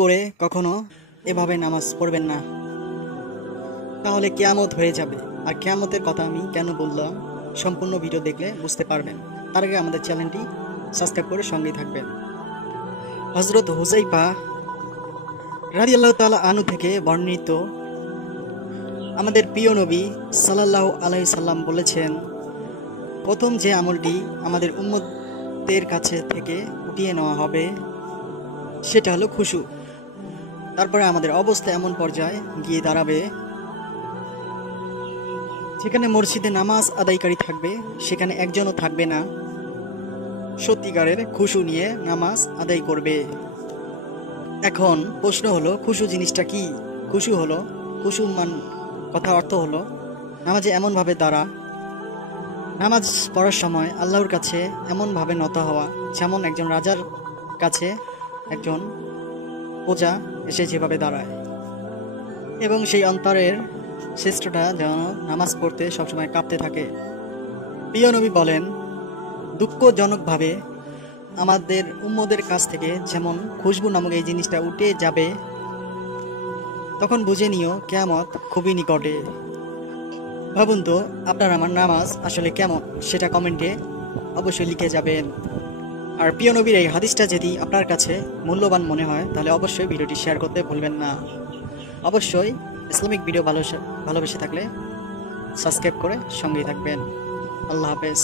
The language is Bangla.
করে কখনো এভাবে নামাজ পড়বেন না, তাহলে কিয়ামত হয়ে যাবে। আর কিয়ামতের কথা আমি কেন বললাম, সম্পূর্ণ ভিডিও দেখলে বুঝতে পারবেন। তার আগে আমাদের চ্যানেলটি সাবস্ক্রাইব করে সঙ্গেই থাকবেন। হযরত হুযায়ফা রাদিয়াল্লাহু তাআলা আনহু থেকে বর্ণিত, আমাদের প্রিয় নবী সাল্লাল্লাহু আলাইহি সাল্লাম বলেছেন, প্রথম যে আমলটি আমাদের উম্মতের কাছে থেকে উঠিয়ে নেওয়া হবে সেটা হলো খুশু। তারপরে আমাদের অবস্থা এমন পর্যায়ে গিয়ে দাঁড়াবে যেখানে মসজিদে নামাজ আদায়কারী থাকবে, সেখানে একজনও থাকবে না সত্যিকারের খুশু নিয়ে নামাজ আদায় করবে। এখন প্রশ্ন হলো, খুশু জিনিসটা কি? খুশু হলো, কথা অর্থ হলো নামাজে এমনভাবে দাঁড়া, নামাজ পড়ার সময় আল্লাহর কাছে এমনভাবে নত হওয়া যেমন একজন রাজার কাছে একজন প্রজা এসে যেভাবে দাঁড়ায়, এবং সেই অন্তরের শ্রেষ্ঠটা যেন নামাজ পড়তে সবসময় কাঁপতে থাকে। প্রিয় নবী বলেন, দুঃখজনকভাবে আমাদের উম্মদের কাছ থেকে যেমন খুশবু নামক এই জিনিসটা উঠে যাবে, তখন বুঝে নিও কিয়ামত খুবই নিকটে। ভাবুন তো, আপনার আমার নামাজ আসলে কেমন, সেটা কমেন্টে অবশ্যই লিখে যাবেন। আর প্রিয় নবীর এই হাদিসটা যদি আপনার কাছে মূল্যবান মনে হয়, তাহলে অবশ্যই ভিডিওটি শেয়ার করতে ভুলবেন না। অবশ্যই ইসলামিক ভিডিও ভালোবেসে থাকলে সাবস্ক্রাইব করে সঙ্গেই থাকবেন। আল্লাহ হাফেজ।